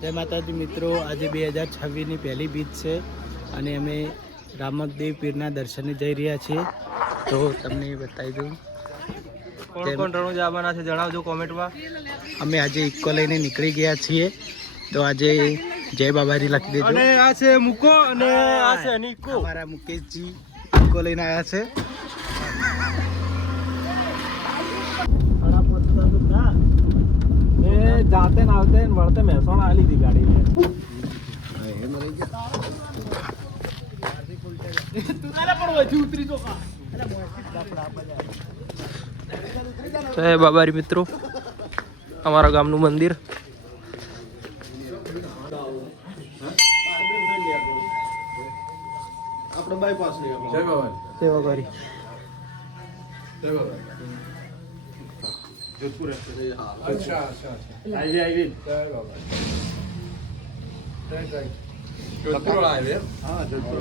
જય માતાજી મિત્રો આજે બે હજાર છવ્વીસની પહેલી બીચ છે અને અમે રામકદેવ પીરના દર્શને જઈ રહ્યા છીએ. તો તમને બતાવી દઉં. કોણ કોણ રણું જવાના છે જણાવજો કોમેન્ટમાં. અમે આજે ઇક્કો લઈને નીકળી ગયા છીએ. તો આજે જય બાબારી લખી દેજો. અને આ છે મુકો અને આ છે અનિકો અમારા મુકેશજી. ઇક્કો લઈને આવ્યા છે. એ જાતે ને આવતે ને વળતે મહેસાણા આલી હતી ગાડી બાબારી મિત્રો અમારા ગામનું મંદિર. સેવા કરી જોધપુર લહેડી આ છે અમારે ભાવેશ ગટ્ટુ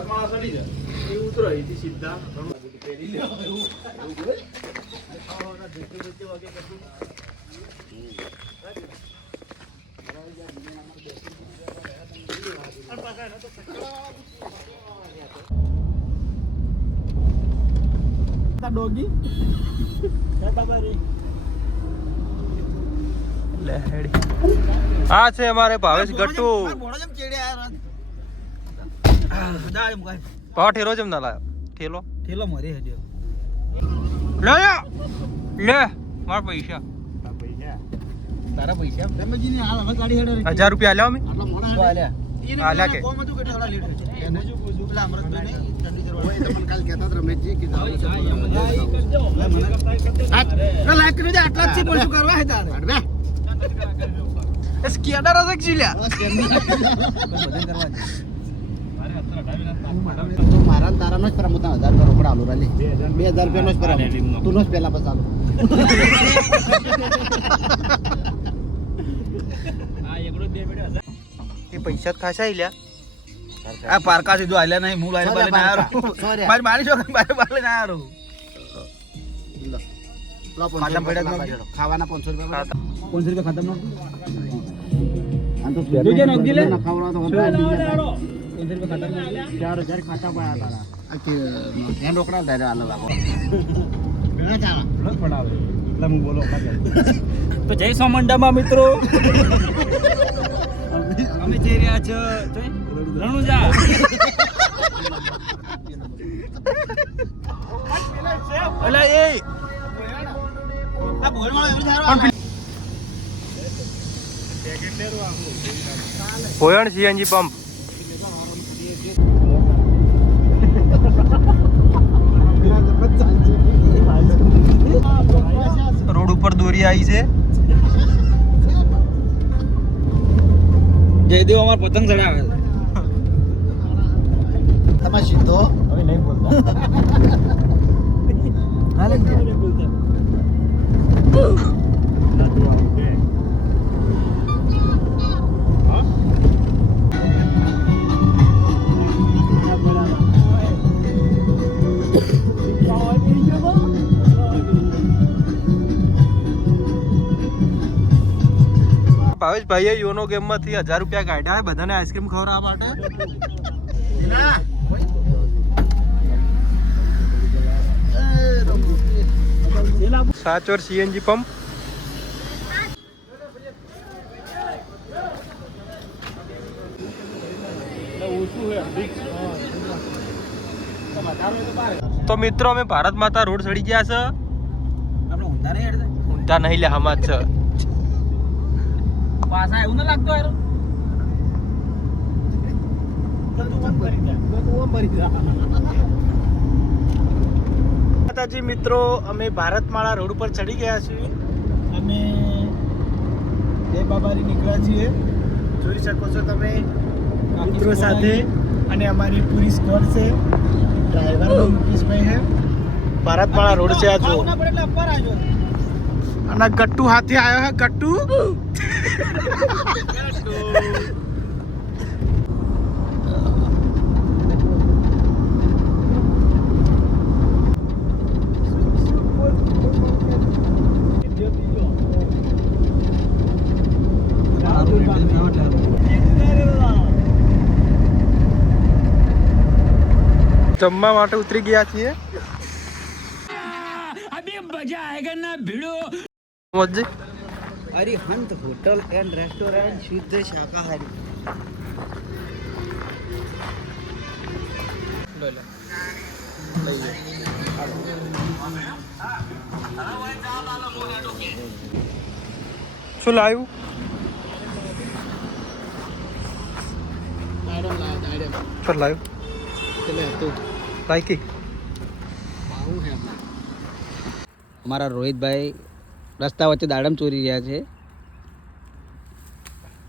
પાવ ઠેલો જેમ ના લાયો ઠેલો ઠેલો મરી હજો લે લે લે મારા પૈસા તારા પૈસા રમેશજીની હાલ હવે હજાર રૂપિયા હેડે. આ છે અમારે ભાવેશ પેલા અમરતભાઈ ને ચંડીગઢ વાળા. તમને કાલ કહેતા હતા રમેશજી કે હા, લાઈક કરી આટલા જ તો મારા તારા. નો જ પરામ હજાર રૂપિયા રોકડા આલુ રાલી. બે હજાર રૂપિયા નો જ પરામ તું નો જ પેલા પછી આલુ એ પૈસા જ ખાસા આલ્યા આ પારકા સીધું આલ્યા નહીં હું લાઈને બાલે ના આરો સોરી. મારી મારી છો બાલે બાલે ના આરો પડ્યા રૂપિયા. ખાવાના રૂપિયા રૂપિયા? તો જોજે નોખી લે. ના તો વધારે બીજા થાય. ચાર ખાતા પાયા તારા આ કે, ધ્યાન રોકડા ધારે આલો લાગો. ઘણા ચાલા. એટલે હું બોલો તો જય સોમંડામાં મિત્રો અમે જઈ રહ્યા છે રણુજા. અલા એ. ભોયણ સીએનજી પંપ રોડ ઉપર દોરી આવી છે જયદેવ અમાર પતંગ ચડાવે છે. તમે સીધો. હવે નહીં બોલતા. ભાવેશભાઈએ યોનો ગેમમાંથી હજાર રૂપિયા કાઢ્યા બધાને આઈસ્ક્રીમ ખવડાવવા માટે. સાચોર સીએનજી પંપ તો મિત્રો અમે ભારત માતા રોડ ચડી ગયા છે. ઊંધા નહીં લે હમા છે. પાછા એવું ના લાગતો યાર માતાજી મિત્રો અમે ભારતમાળા રોડ ઉપર ચડી ગયા છીએ. અમે જય બાબારી નીકળ્યા છીએ. જોઈ શકો છો તમે મિત્રો સાથે. અને અમારી પૂરી સ્કોર છે. ડ્રાઈવર મુકેશભાઈ છે. ભારતમાળા રોડ છે આ જો અને ગટ્ટુ હાથે આવ્યો હે, ગટ્ટુ? જમવા માટે ઉતરી ગયા છીએ. અભી મજા આયેગા ના ભીડો. રેસ્ટોરન્ટ શુદ્ધ શાકાહારી શું લાવ્યું દાડમ લાવ દાડમ શું લાવ્યું એટલે હતું લાયકી અમારા રોહિતભાઈ રસ્તા વચ્ચે દાડમ ચોરી રહ્યા છે.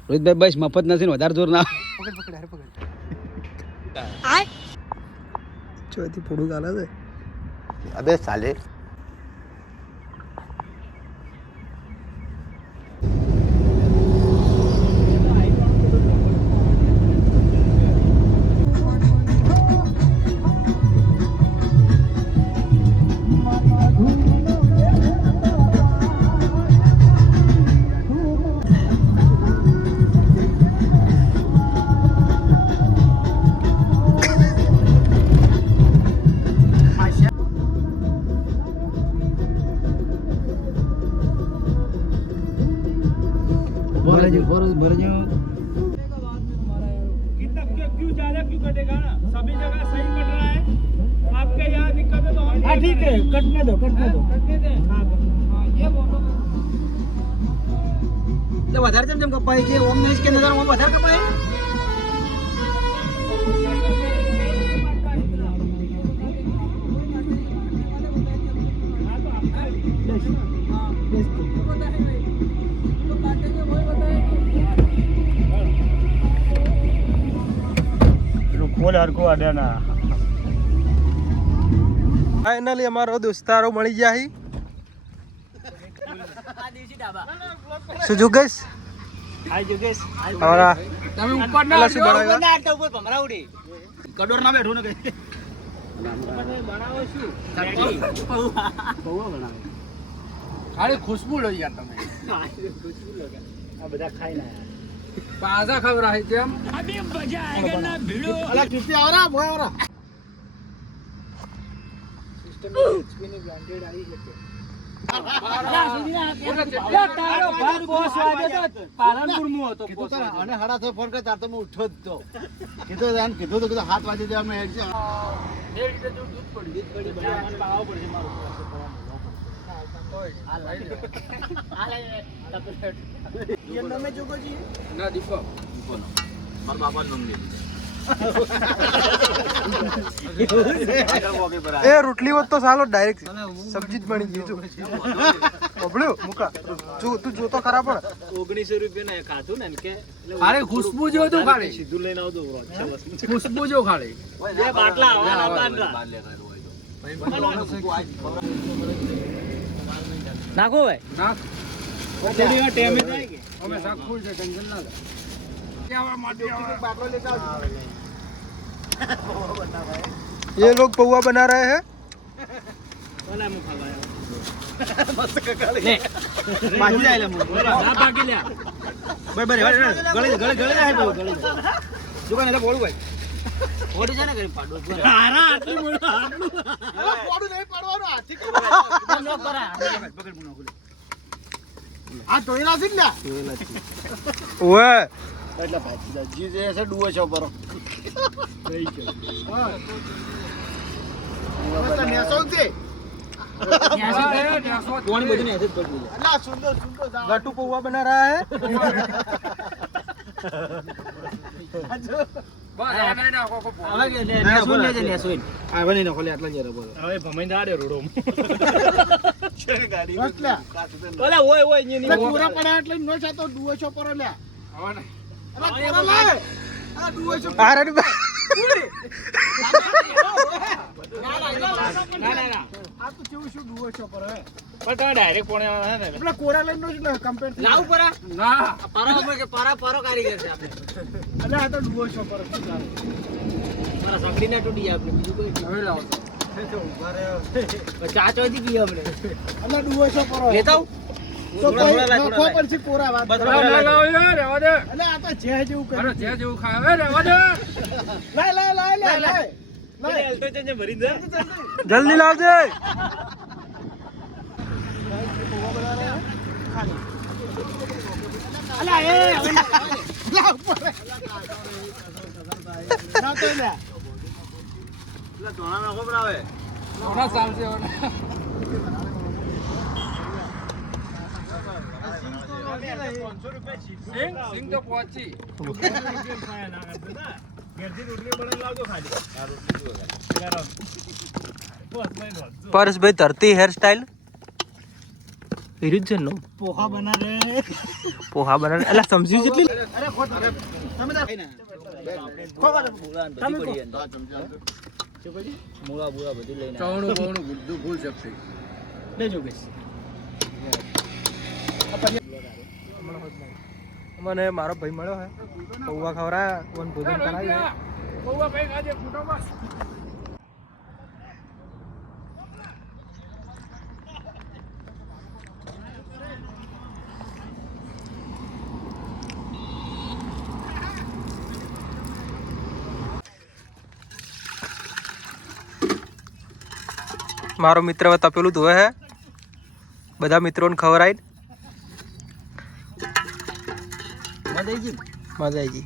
રોહિતભાઈ બસ મફત નથી ને વધારે જોર ના ચોથી ચાલે છે. અબે સાલે. ठीक है कटने दो कटने दो कटने दे हाँ ये बोलो એટલે વધારે કેમ કેમ કપાય છે ઓમ નહીં કે નજર ઓમ વધારે કપાય खोल हर को अड्या ना ફાઇનલી અમારો દોસ્તારો મળી જાય શું જુગેશ? હાય જુગેશ. અમારા તમે ઉપર ના આવજો ઉપર ના આવતા ઉપર ભમરા ઉડી. કડોર ના બેઠું ને કઈ. બનાવો શું પૌવા પૌવા બનાવો ખાલી ખુશ્બુ લો યાર તમે. ખુશ્બુ લો આ બધા ખાઈ ના યાર. પાઝા ખબર આવી કેમ અબે મજા આયેગા ના ભીડો. અલા ચૂપી આવરા બોય આવરા સિસ્ટમ એચપી ની બ્રાન્ડેડ આવી હાથ વાગે દે અમે હેડ છે. ના દીપક. એ રોટલી વત તો સાલો ડાયરેક્ટ સબ્જી જ બની ગઈ છું બબલ્યો મુકા જો તું જોતો ખરા પણ ઓગણીસો રૂપિયા ને ખાધું ને કે અરે ખુશ્બુ જો તો ખાડે સીધું લઈને આવતો ખુશ્બુ જો ખાડે બે બાટલા નાખો ભાઈ ના થોડી વાર ટેમે જાય કે અમે સાખ ફૂલ છે ટેન્શન ના લે ये लोग पौवा बना रहे हैं કોના મું ખાવા બાકી જાય લે ના બાકી લે ભાઈ ભાઈ ગળે ગળે ગળે ગળે જાય ભાઈ ગળે દુકાન એટલે બોલું ભાઈ ઓડી છે ને કરી પાડો હારા આટલી મોડો આટલું પોડું નહીં પાડવાનું હાથી પકડ મુનો ખુલે આ ટોયલા છે ને ओए એટલે ભાઈ જી જે છે ડુઓ છે ઉપર. થઈ ગયો હા તો ઓય ઓય પૂરા પડે એટલે ન તો ડુઓ છો પર લ્યા હવે લાવો. ચા ચોથી પીએ આપણે એટલે ડુઓ છો પર. લેતા તો કોઈ નખો પછી કોરા વાત ના લાવો યાર રહેવા દે. એટલે આ તો જે જેવું કરે જે જેવું ખાવે. રહેવા દે. લાય લાય લાય લાય લાય. જલ્દી લાવજે. અલા એ. લા ઉપર ના તો લે. પેલા ધોણા નાખો બરાબર પરેશભાઈ ધરતી હેરસ્ટાઈલ વિરુદ્ધ નો? પોહા બના રે. પોહા બનાવે એટલે? સમજી જેટલી અરે ખોટ તમે તાર તમે મૂળા બુળા બધું લઈને બેસ મને મારો ભાઈ મળ્યો હે. પૌવા ખવરા વન ભોજન કરાવ્યું મારો મિત્ર હવે તપેલું ધોવે હે. બધા મિત્રોને ખવડાવી મજા આવી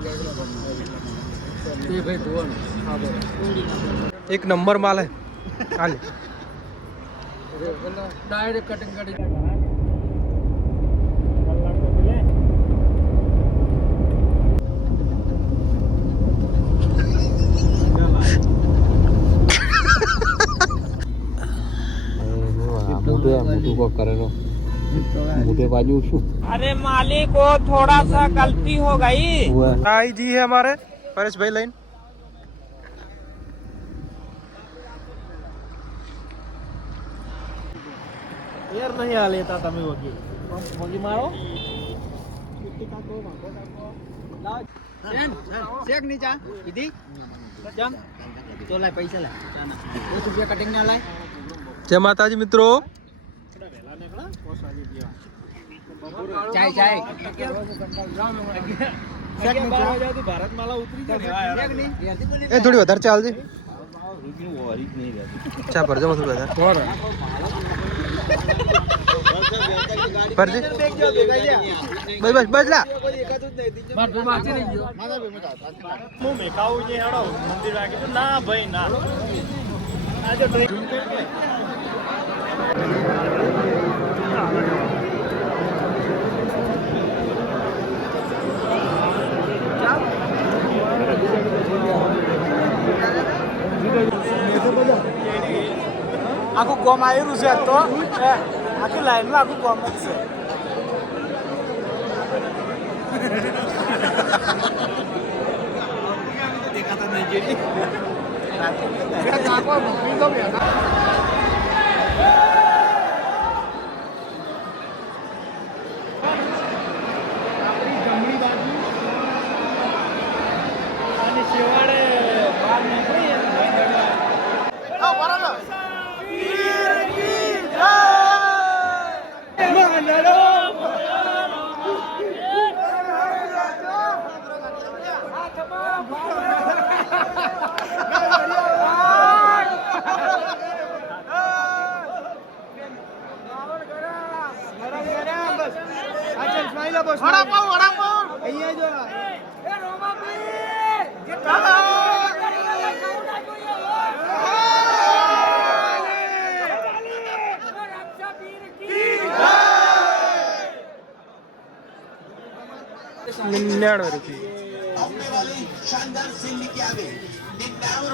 ખરાબ હોય તો ગેગડા બનાવે એ ભાઈ ધોવાનું હા બરાબર अरे मालिक को थोड़ा सा गलती हो गई आई जी है हमारे परेश भाई लाइन यार नहीं आ लेता तमें वगी वगी मारो शेक नीचा इदी चम तो लाए पैसा लाए 200 रुपया कटिंग ना लाए जय माताजी मित्रों ચાય ચાય ભારતમાલા ઉતરી જાય ને એ થોડી વધારે ચાલજે ચા ભરજો થોડી વધારે. ભરજે. બસ બસ બસ લા. માર ભાઈ બાકી નહીં ગયો. હું મેકાવું છે હેડો. મંદિર વાગે તો ના ભાઈ ના. આખું કોમ આવેલું છે તો આખી લાઈનમાં આખું કોમ જ છે દેખાતા નહીં જેડી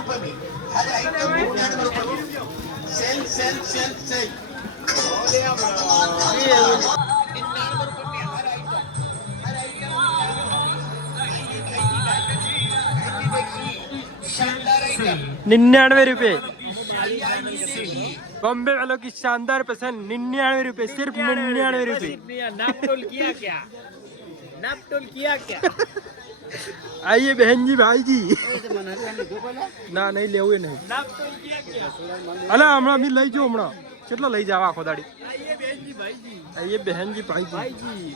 रुपये निन्यानवे रुपए बॉम्बे वालों की शानदार पसंद निन्यानवे रुपए सिर्फ निन्यानवे रुपए नापतोल किया क्या नापतोल किया क्या આઈએ બહેનજી ભાઈજી. ના. નહીં લેવું એ નહીં. અલા હમણાં મી લઈ જો હમણાં. કેટલો લઈ જાવ આખો દાડી? આઈએ બહેનજી ભાઈજી.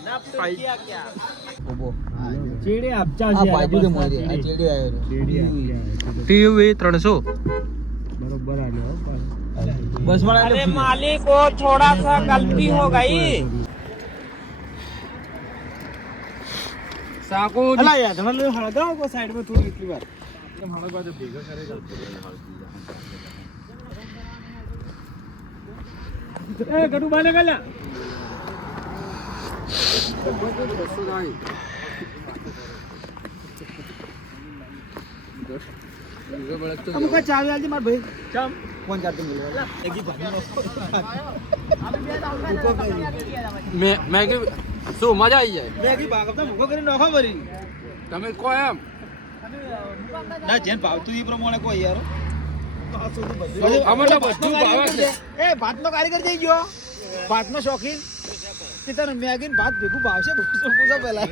ચેડે આપચા છે આ બાજુ મોરી આ ચેડે. આવ્યો બસ વાળા થોડા સા ગલતી હો ગઈ. સાકો અલા યાર તમે લો હળગાવો કો સાઈડમાં થોડી એટલી વાર એ ગડુ બાલે ગલા અમુક ચાવી આલજી માર ભાઈ ચમ કોણ જાતે મિલવા એગી મેં મેં કીધું શું મજા આવી જાય? મેગી ભાગ તો મુકો કરી નોખો ભરી. તમે કહો એમ. ના જેમ ભાવતું એ પ્રમાણે કહો યાર. અમારે બધું ભાવે છે. એ ભાતનો કારીગર જઈ ગયો. ભાતનો શોખીન. કે તને મેગીન ભાત ભેગું ભાવશે? પૂછો પૂછો પેલા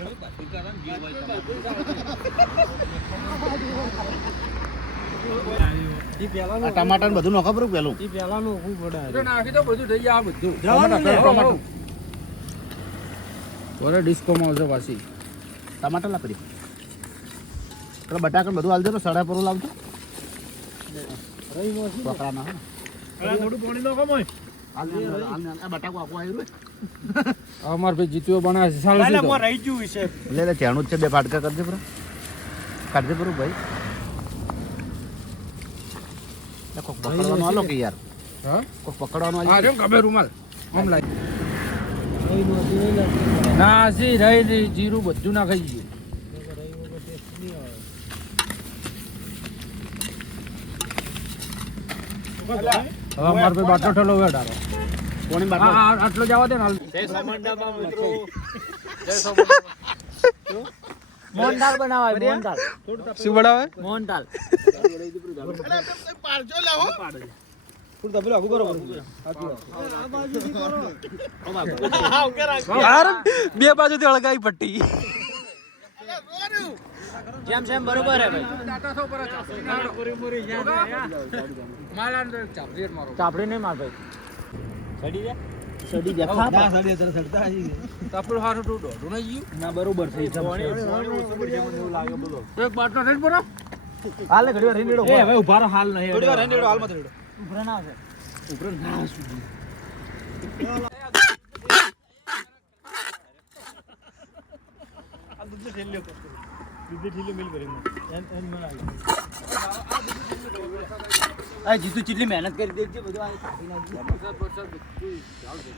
ટમાટર બધું નોખા પડું પેલું. એ પેલા નોખવું પડે. નાખી તો બધું થઈ જાય આ બધું. ટમાટર બોલે ડિસ્કોમાં આવશે પાછી ટમાટર લાકડી એટલે બટાકા બધું હાલ ને તો સડા પર લાવજો બકરાના બટાકું આવ્યું અમાર ભાઈ જીતીઓ બનાવે છે. લે લે જ બે ફાટકા કરજે બરો કાઢજે બરો ભાઈ. કોક પકડવાનું આલો કે યાર. હા? કોક પકડવાનું આલો. ગમે રૂમાલ. આમ નાસી રહી રહી જીરું બધું ના ખાઈ ગયું. હવે અમારે ભાઈ બાટલો ઠેલો હવે ડારો. આટલો જવા દે ને મોહનદાલ બનાવાય મોહનદાલ શું બનાવે? મોહનદાલ પારજો લાવો. કુર્તા પેલો આગું કરો. યાર બે બાજુથી અળગાઈ પટ્ટી. જેમ જેમ બરોબર હે ભાઈ. ચાપડી નહીં માર ભાઈ. સડી જાય સડી જખા ના સડી તર સડતા જી તાપડો હારો ટૂટો ડોના ના બરોબર થઈ જમ હાલ નહીં ઘડીવાર રેડો હાલ રહો હાલ નહીં ઘડી વાર રેંડેડો હાલમાં રેંડેડો ઉભરા ના આવે આ જીતુ કેટલી મહેનત કરી દેજે બધું આ કાઢી નાખી વરસાદ બરસાદ બધું ચાલશે.